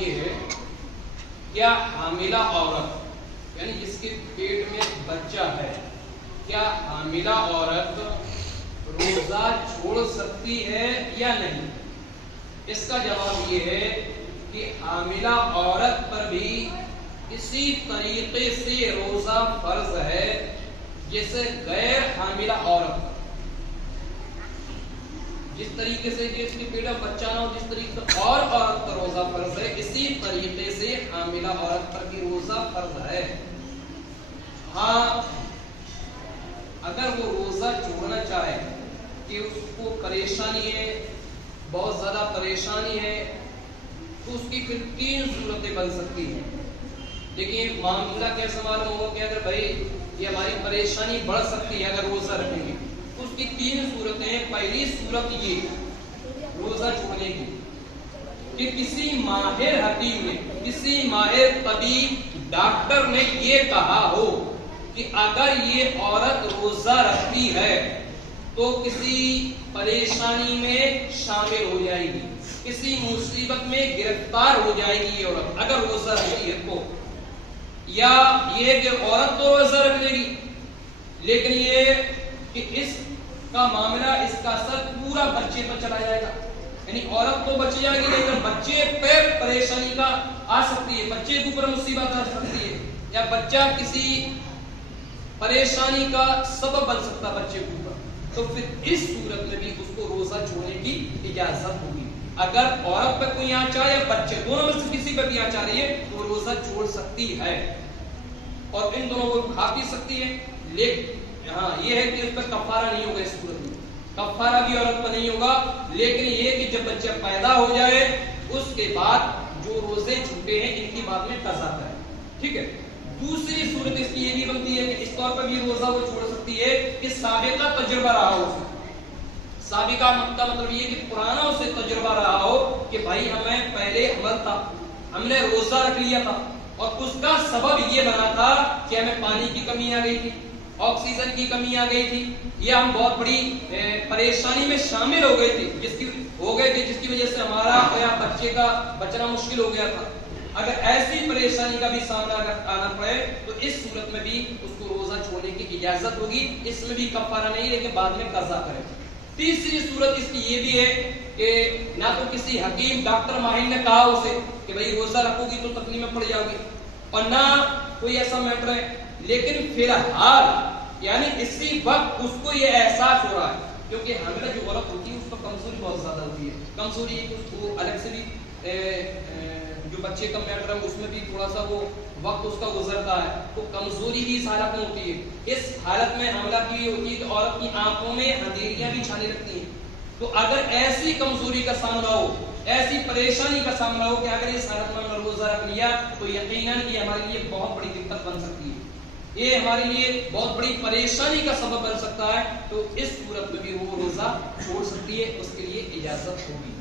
ये है, क्या हामिला औरत यानी जिसके पेट में बच्चा है, क्या हामिला औरत रोजा छोड़ सकती है या नहीं? इसका जवाब ये है कि हामिला औरत पर भी इसी तरीके से रोजा फर्ज है जैसे गैर हामिला औरत। जिस तरीके से जिसके पेट में बच्चा ना हो, जिस तरीके से और औरत का रोजा फर्ज है, इसी तरीके से हामिला औरत पर भी रोजा फर्ज है। हाँ, अगर वो रोजा छोड़ना चाहे कि उसको परेशानी है, बहुत ज्यादा परेशानी है, तो उसकी फिर 3 सूरतें बन सकती हैं। देखिए मामला कैसा मालूम होगा कि अगर भाई ये हमारी परेशानी बढ़ सकती है अगर रोजा रखेंगे, तो उसकी 3 सूरतें। पहली सूरत ये रोजा छोड़ने की कि किसी माहिर हकीम ने, किसी माहिर तबीब डॉक्टर ने ये कहा हो कि अगर ये औरत रोजा रखती है तो किसी परेशानी में शामिल हो जाएगी, किसी मुसीबत में गिरफ्तार हो जाएगी ये औरत अगर रोजा रखती है तो। या ये कि औरत तो रोजा रख लेगी लेकिन ये कि इसका मामला, इसका असर पूरा बच्चे पर चला जाएगा, यानी औरत तो बच जाएगी लेकिन बच्चे पे परेशानी का आ सकती है, बच्चे के ऊपर मुसीबत आ सकती है, या बच्चा किसी परेशानी का सबब बन सकता है बच्चे के ऊपर। तो फिर इस सूरत में भी उसको रोजा छोड़ने की इजाजत होगी। अगर औरत पे कोई आँच आ या बच्चे, दोनों में से किसी पे भी आँच आ रही है तो रोजा छोड़ सकती है और इन दोनों को खा पी सकती है। लेकिन हाँ ये है कि उस पर कफारा नहीं होगा, इस सूरत में कफारा भी औरत पर नहीं होगा। लेकिन ये कि जब बच्चा पैदा हो जाए उसके बाद जो रोजे छूटे हैं इनकी बाद में कज़ा करें, ठीक है। दूसरी सूरत इसकी ये भी बनती है कि इस तौर पर भी रोजा वो छोड़ सकती है कि साबिका तजुर्बा रहा हो उसे। साबिका का मतलब ये कि पुराना उसे तजुर्बा रहा हो कि भाई हमें पहले अमल था, हमने रोजा रख लिया था और उसका सबब ये बना था कि हमें पानी की कमी आ गई थी, ऑक्सीजन की कमी आ गई थी, या हम बहुत बड़ी परेशानी में शामिल हो गए थे जिसकी वजह से हमारा या बच्चे का बचना मुश्किल हो गया था। अगर ऐसी परेशानी का भी सामना आना पड़े तो इस सूरत में भी उसको रोजा छोड़ने की इजाजत होगी, इसमें भी कफारा नहीं लेकिन बाद में कज़ा करे। तीसरी सूरत इसकी ये भी है कि ना तो किसी हकीम डॉक्टर माहिर ने कहा उसे कि भाई रोजा रखोगी तो तकलीफ में पड़ जाओगी, और ना कोई ऐसा मैटर है, लेकिन फिलहाल यानी इसी वक्त उसको ये एहसास हो रहा है, क्योंकि हमें जो औरत होती है उसको कमजोरी बहुत ज्यादा होती है। कमजोरी उसको अलग से भी जो बच्चे का मैटर है उसमें भी थोड़ा सा वो वक्त उसका गुजरता है, तो कमजोरी भी इस हालत में होती है। इस हालत में हमला की होती है तो औरत की आंखों में अंधेरियां भी छाने लगती हैं। तो अगर ऐसी कमजोरी का सामना हो, ऐसी परेशानी का सामना हो कि अगर इस हालत में हमने रोजा रख लिया तो यकीनन ये हमारे लिए बहुत बड़ी दिक्कत बन सकती है, ये हमारे लिए बहुत बड़ी परेशानी का सबब बन सकता है। तो इस सूरत में भी वो रोजा छोड़ सकती है, उसके लिए इजाजत होगी।